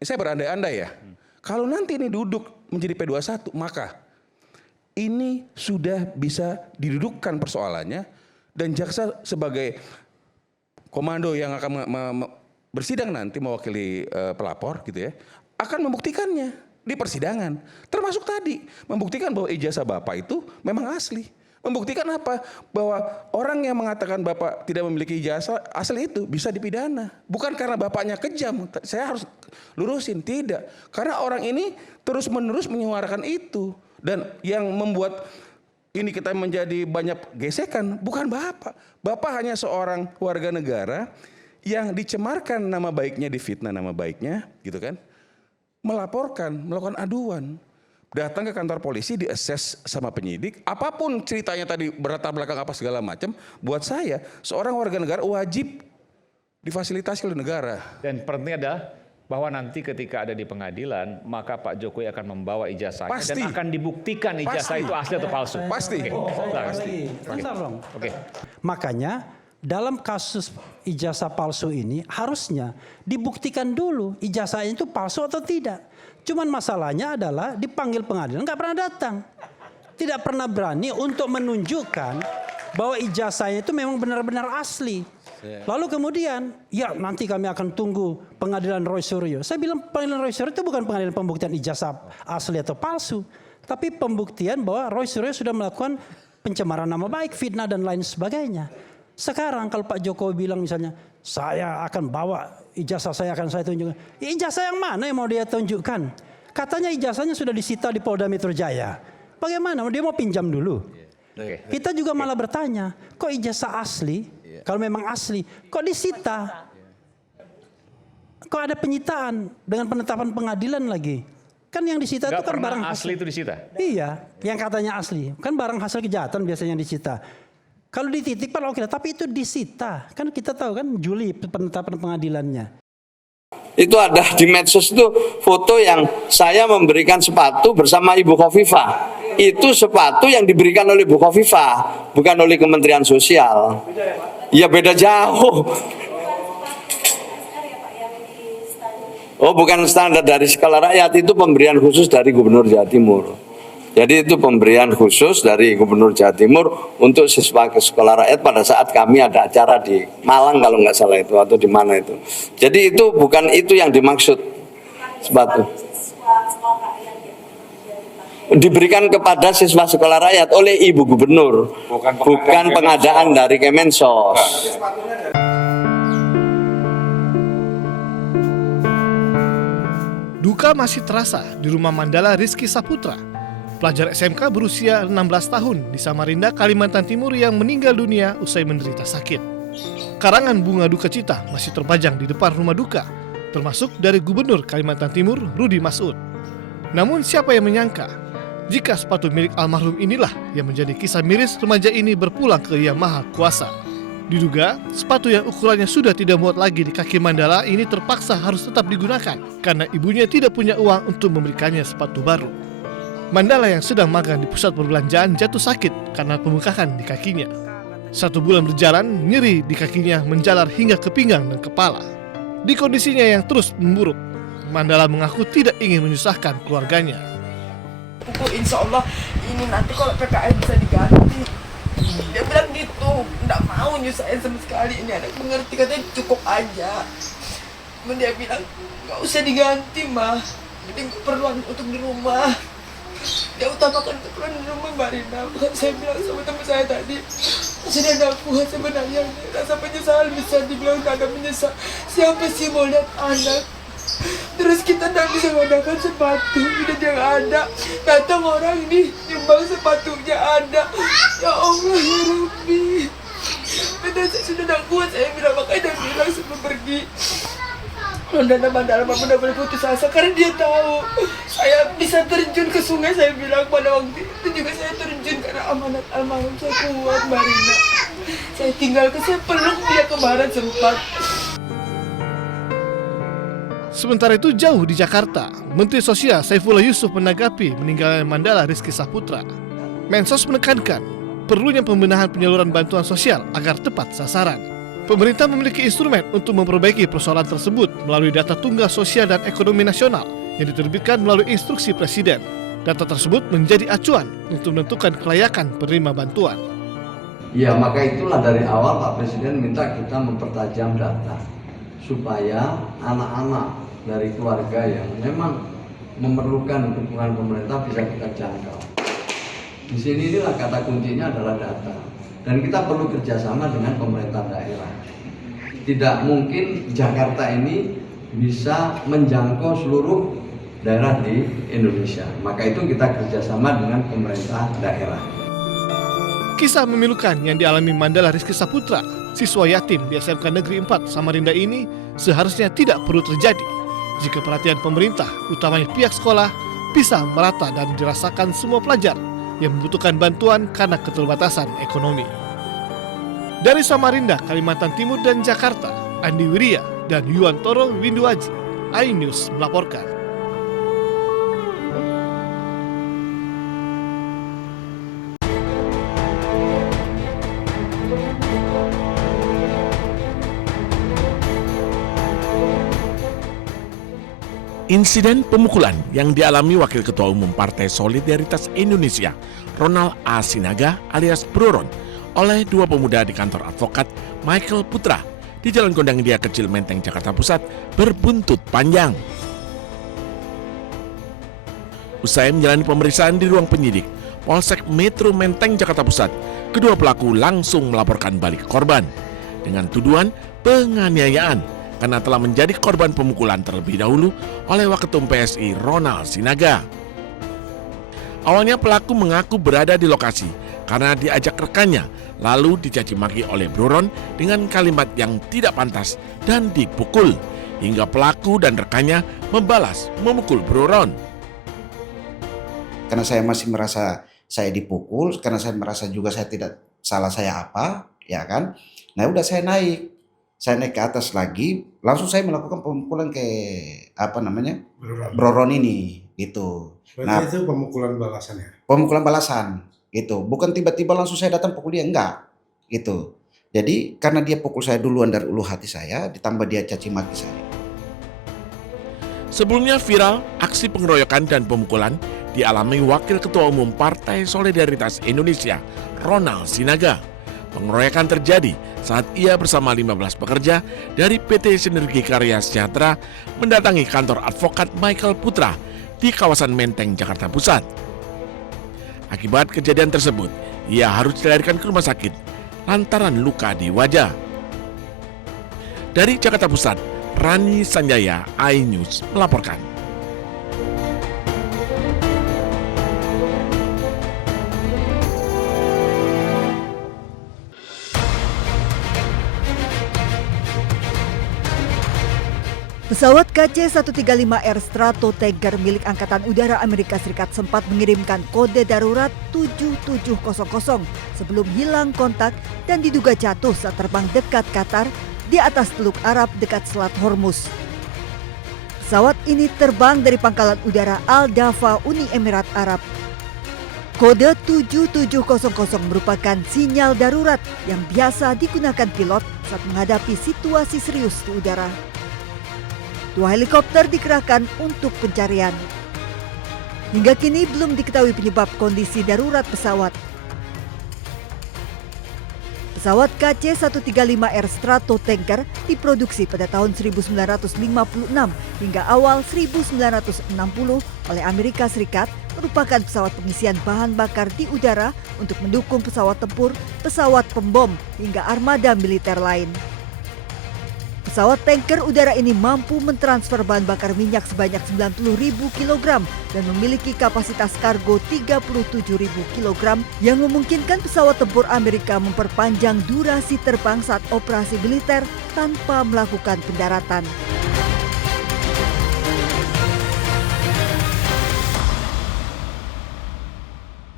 saya berandai-andai ya, kalau nanti ini duduk menjadi P21, maka ini sudah bisa didudukkan persoalannya dan jaksa sebagai komando yang akan bersidang nanti mewakili pelapor gitu ya, akan membuktikannya di persidangan. Termasuk tadi membuktikan bahwa ijazah Bapak itu memang asli. Membuktikan apa? Bahwa orang yang mengatakan Bapak tidak memiliki ijazah asli itu bisa dipidana. Bukan karena Bapaknya kejam, saya harus lurusin, tidak. Karena orang ini terus-menerus menyuarakan itu. Dan yang membuat ini kita menjadi banyak gesekan bukan Bapak. Bapak hanya seorang warga negara yang dicemarkan nama baiknya, difitnah nama baiknya, gitu kan. Melaporkan, melakukan aduan. Datang ke kantor polisi, diases sama penyidik, apapun ceritanya tadi berlatar belakang apa segala macam, buat saya seorang warga negara wajib difasilitasi oleh negara. Dan penting adalah bahwa nanti ketika ada di pengadilan, maka Pak Jokowi akan membawa ijazahnya dan akan dibuktikan ijazah itu asli atau palsu. Pasti. Oke. Makanya dalam kasus ijazah palsu ini harusnya dibuktikan dulu ijazahnya itu palsu atau tidak. Cuman masalahnya adalah dipanggil pengadilan nggak pernah datang. Tidak pernah berani untuk menunjukkan bahwa ijazahnya itu memang benar-benar asli. Lalu kemudian, ya nanti kami akan tunggu pengadilan Roy Suryo. Saya bilang pengadilan Roy Suryo itu bukan pengadilan pembuktian ijazah asli atau palsu. Tapi pembuktian bahwa Roy Suryo sudah melakukan pencemaran nama baik, fitnah dan lain sebagainya. Sekarang kalau Pak Jokowi bilang misalnya, saya akan bawa ijazah saya akan saya tunjukkan. Ya, ijazah yang mana yang mau dia tunjukkan? Katanya ijazahnya sudah disita di Polda Metro Jaya. Bagaimana? Dia mau pinjam dulu. Kita juga malah bertanya, kok ijazah asli? Kalau memang asli, kok disita? Kok ada penyitaan dengan penetapan pengadilan lagi? Kan yang disita itu kan barang asli itu disita. Iya, yang katanya asli. Kan barang hasil kejahatan biasanya yang disita. Kalau dititipkan oke, tapi itu disita. Kan kita tahu kan Juli penetapan pengadilannya. Itu ada di medsos itu foto yang saya memberikan sepatu bersama Ibu Khofifah. Itu sepatu yang diberikan oleh Ibu Khofifah, bukan oleh Kementerian Sosial. Ya beda jauh. Oh bukan standar dari Sekolah Rakyat, itu pemberian khusus dari Gubernur Jawa Timur. Jadi itu pemberian khusus dari Gubernur Jawa Timur untuk siswa ke Sekolah Rakyat pada saat kami ada acara di Malang kalau nggak salah itu atau di mana itu. Jadi itu bukan itu yang dimaksud sepatu. Diberikan kepada siswa Sekolah Rakyat oleh Ibu Gubernur, bukan pengadaan dari Kemensos. Duka masih terasa di rumah Mandala Rizky Saputra, pelajar SMK berusia 16 tahun di Samarinda, Kalimantan Timur yang meninggal dunia usai menderita sakit. Karangan bunga duka cita masih terpajang di depan rumah duka, termasuk dari Gubernur Kalimantan Timur, Rudi Masud. Namun siapa yang menyangka jika sepatu milik almarhum inilah yang menjadi kisah miris remaja ini berpulang ke Yang Maha Kuasa. Diduga, sepatu yang ukurannya sudah tidak muat lagi di kaki Mandala ini terpaksa harus tetap digunakan karena ibunya tidak punya uang untuk memberikannya sepatu baru. Mandala yang sedang magang di pusat perbelanjaan jatuh sakit karena pembengkakan di kakinya. 1 bulan berjalan, nyeri di kakinya menjalar hingga ke pinggang dan kepala. Di kondisinya yang terus memburuk, Mandala mengaku tidak ingin menyusahkan keluarganya. Insya Allah ini nanti kalau PKN bisa diganti. Dia bilang gitu, nggak mau nyusahin sama sekali. Ini anak mengerti, katanya cukup aja. Dia bilang nggak usah diganti mah, jadi keperluan untuk di rumah. Dia utamakan keperluan di rumah Mbak Rina. Saya bilang sama teman saya tadi, sudah ada kuat sebenarnya. Rasa penyesalan bisa dibilang nggak ada menyesal. Siapa sih mau lihat anak? Terus kita tidak bisa mengadakan sepatu, udah dia nggak ada. Datang orang ini nyumbang sepatunya ada. Ya Allah ya Rabbi. Benar saya sudah tidak kuat, saya bilang, makanya dia bilang sebelum pergi. Mandala benar-benar putus asa karena dia tahu saya bisa terjun ke sungai. Saya bilang pada waktu itu juga saya terjun karena amanat almarhum saya kuat Mbak Rina. Saya tinggalkan, saya peluk dia kemarin sempat. Sementara itu jauh di Jakarta, Menteri Sosial Saifullah Yusuf menanggapi meninggalnya Mandala Rizky Saputra. Mensos menekankan perlunya pembenahan penyaluran bantuan sosial agar tepat sasaran. Pemerintah memiliki instrumen untuk memperbaiki persoalan tersebut melalui data tunggal sosial dan ekonomi nasional yang diterbitkan melalui instruksi Presiden. Data tersebut menjadi acuan untuk menentukan kelayakan penerima bantuan. Ya, maka itulah dari awal Pak Presiden minta kita mempertajam data supaya anak-anak dari keluarga yang memang memerlukan dukungan pemerintah bisa kita jangkau. Di sini inilah kata kuncinya adalah data, dan kita perlu kerjasama dengan pemerintah daerah. Tidak mungkin Jakarta ini bisa menjangkau seluruh daerah di Indonesia. Maka itu kita kerjasama dengan pemerintah daerah. Kisah memilukan yang dialami Mandala Rizky Saputra, siswa yatim di SMK Negeri 4 Samarinda ini seharusnya tidak perlu terjadi jika perhatian pemerintah, utamanya pihak sekolah, bisa merata dan dirasakan semua pelajar yang membutuhkan bantuan karena keterbatasan ekonomi. Dari Samarinda, Kalimantan Timur dan Jakarta, Andi Wirya dan Yuwantoro Winduaji, iNews melaporkan. Insiden pemukulan yang dialami Wakil Ketua Umum Partai Solidaritas Indonesia, Ronald A. Sinaga alias Bro Ron, oleh dua pemuda di kantor advokat Michael Putra di Jalan Gondang Dia Kecil, Menteng, Jakarta Pusat berbuntut panjang. Usai menjalani pemeriksaan di ruang penyidik Polsek Metro Menteng, Jakarta Pusat, kedua pelaku langsung melaporkan balik korban dengan tuduhan penganiayaan karena telah menjadi korban pemukulan terlebih dahulu oleh Waketum PSI Ronald Sinaga. Awalnya pelaku mengaku berada di lokasi karena diajak rekannya, lalu dicaci maki oleh Bro Ron dengan kalimat yang tidak pantas dan dipukul, hingga pelaku dan rekannya membalas memukul Bro Ron. Karena saya masih merasa saya dipukul, karena saya merasa juga saya tidak salah saya apa, ya kan. Nah udah saya naik ke atas lagi, langsung saya melakukan pemukulan ke Bro Ron ini, gitu. Berarti itu pemukulan balasan ya? Pemukulan balasan, gitu. Bukan tiba-tiba langsung saya datang pukul dia, enggak, gitu. Jadi karena dia pukul saya duluan dari ulu hati saya, ditambah dia caci maki saya. Sebelumnya viral aksi pengeroyokan dan pemukulan dialami Wakil Ketua Umum Partai Solidaritas Indonesia, Ronald Sinaga. Pengeroyokan terjadi saat ia bersama 15 pekerja dari PT Sinergi Karya Sejahtera mendatangi kantor advokat Michael Putra di kawasan Menteng, Jakarta Pusat. Akibat kejadian tersebut, ia harus dilarikan ke rumah sakit lantaran luka di wajah. Dari Jakarta Pusat, Rani Sanjaya, iNews melaporkan. Pesawat KC-135R Stratotanker milik Angkatan Udara Amerika Serikat sempat mengirimkan kode darurat 7700 sebelum hilang kontak dan diduga jatuh saat terbang dekat Qatar di atas Teluk Arab dekat Selat Hormuz. Pesawat ini terbang dari Pangkalan Udara Al-Dafa, Uni Emirat Arab. Kode 7700 merupakan sinyal darurat yang biasa digunakan pilot saat menghadapi situasi serius di udara. 2 helikopter dikerahkan untuk pencarian. Hingga kini belum diketahui penyebab kondisi darurat pesawat. Pesawat KC-135R Stratotanker diproduksi pada tahun 1956 hingga awal 1960 oleh Amerika Serikat, merupakan pesawat pengisian bahan bakar di udara untuk mendukung pesawat tempur, pesawat pembom, hingga armada militer lain. Pesawat tanker udara ini mampu mentransfer bahan bakar minyak sebanyak 90.000 kg dan memiliki kapasitas kargo 37.000 kg yang memungkinkan pesawat tempur Amerika memperpanjang durasi terbang saat operasi militer tanpa melakukan pendaratan.